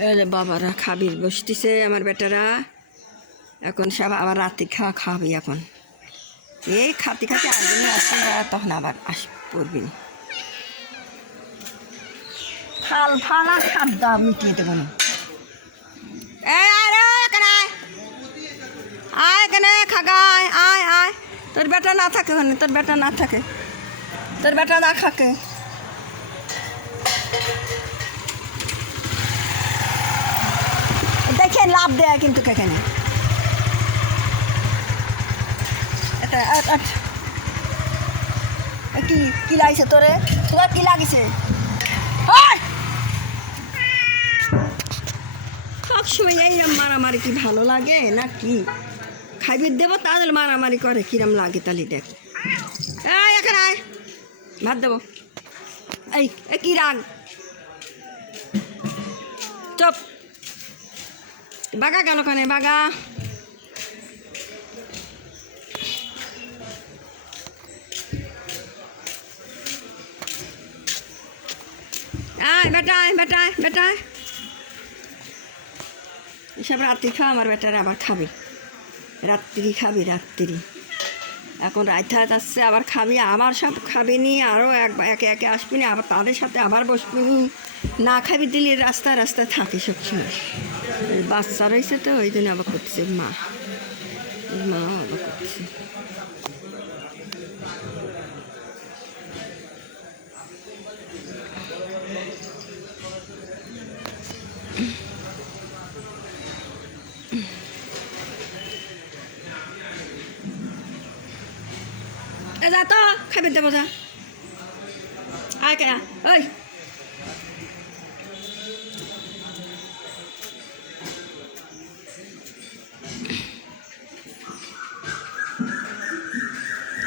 বাবারা খাবির বসতেছে আমার বেটারা এখন সব আবার রাতে খাবি এখন এই খাতে খাতে আগে আসে তখন আবার পড়বি না ফাল ফালা খাদ্য মিটিয়ে দেবো না আয় এখানে খাগায় আয় আয় তোর বেটা না থাকে ওখানে তোর বেটা না থাকে তোর বেটা না খাকে দেখে লাভ দেয় কিন্তু এখানে কি কি লাগছে তোরে তোরা কি লাগিছে সবসময় এইরকম মারামারি কি ভালো লাগে না কি খাইবির দেবো তাদের মারামারি করে কিরম লাগে তাহলে দেখ এই এখানে আয় ভাত দেবো এই কি রাগ চপ বাগা গেল কানে বাগা আয় বেটায় বেটায় বেটায় এসব রাত্রি খাওয়া আমার বেটারা আবার খাবি রাত্রি খাবি রাত্রি এখন রাত আসছে আবার খাবি আমার সব খাবি নি আরও একে একে আসবি না আবার তাদের সাথে আবার বসবি না খাবি দিলে রাস্তায় রাস্তায় থাকি সবসময় বাচ্চা রয়েছে তো ওই জন্য আবার করছে মা আবার করছে যা তো খাবে দেবো যা আয় কেনা ওই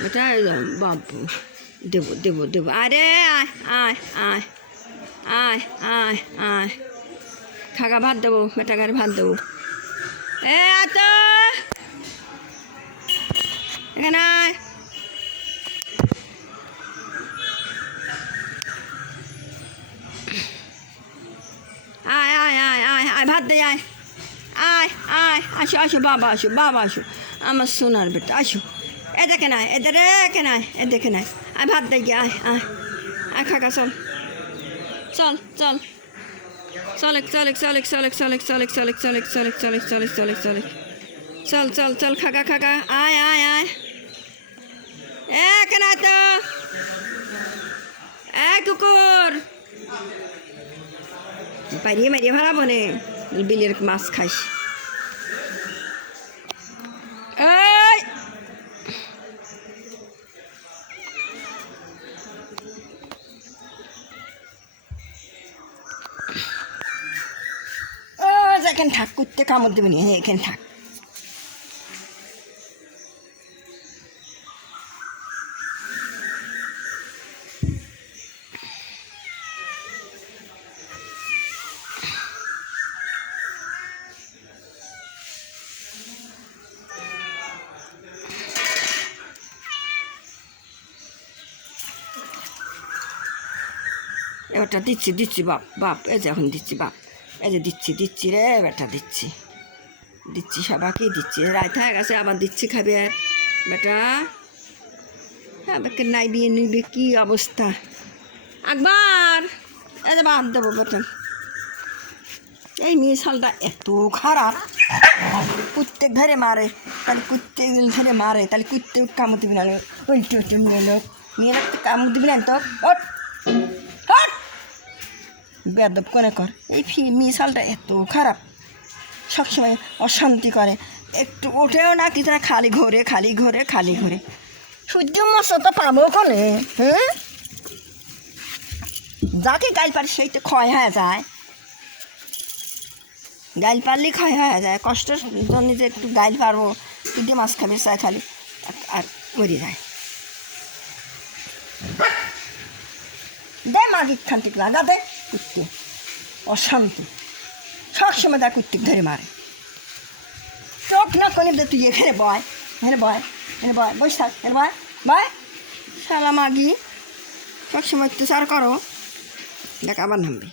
এটা বাবু দেবো দেবো দেবো আরে আয় আয় আয় আয় আয় আয় খাগা ভাত দেবো মেটাগারে ভাত দেবো তো এখানে আয় আয় আয় আয় আয় আয় ভাত দে আয় আয় আয় আসো আসো বাবা আসো আমার সোনার বেটা আসো এ দেখে নাই এদের রেখে নাই এ দেখে নাই আয় ভাত দে গিয়ে আয় আয় আয় খাকা চল চল চল চলেক চলেক চলেক চলেক চলেক চলেক চলেক চলেক চলেক চলেক চলেক চলেক চলেক চল চল চল খাকা খাকা আয় আয় আয় এ কেনা তো এ কুকুর পারিয়ে মারিয়ে ভাড়া বনে বিলের মাছ খাইস এই এখানে থাক কুত্তে কামড় দেবে নি এখানে থাক এবারটা দিচ্ছি দিচ্ছি বাপ এই যে এখন দিচ্ছি বাপ এই যে দিচ্ছি রে বেটা দিচ্ছি সবাইকে দিচ্ছি রাত হয়ে গেছে আবার দিচ্ছি খাবে বেটা আমাকে নাই দিয়ে নিবে কি অবস্থা একবার এই যে বাদ দেবো বেটা এই মিশালটা এত খারাপ কুত্তে ধরে মারে তাহলে কুত্তে ধরে মারে তাহলে কুত্তে কামড় দিবি না উল্টো নিয়ে রাখতে কামড় দিবি না তো বেদব কোনে কর এই মিশালটা এত খারাপ সবসময় অশান্তি করে একটু ওঠেও না কি তারা খালি ঘোরে সূর্য মশা তো পাবো কোনে হ্যাঁ যাকে গাইল পারি সেই তো ক্ষয় হয়ে যায় গাইল পারলেই ক্ষয় হয়ে যায় কষ্টের জন্য যে একটু গাইল পারবো তুই মাছ খাবি চাই খালি আর মরে যায় দে মাগির খান্তিক লাগা দে কুত্তে অশান্তি সবসময় দেখ কুত্তিক ধরে মারে চোখ না করে দে তুই এখানে বয় বসে থাক বয় শালা মাগি সবসময় অত্যাচার করো দেখ আবার নামবি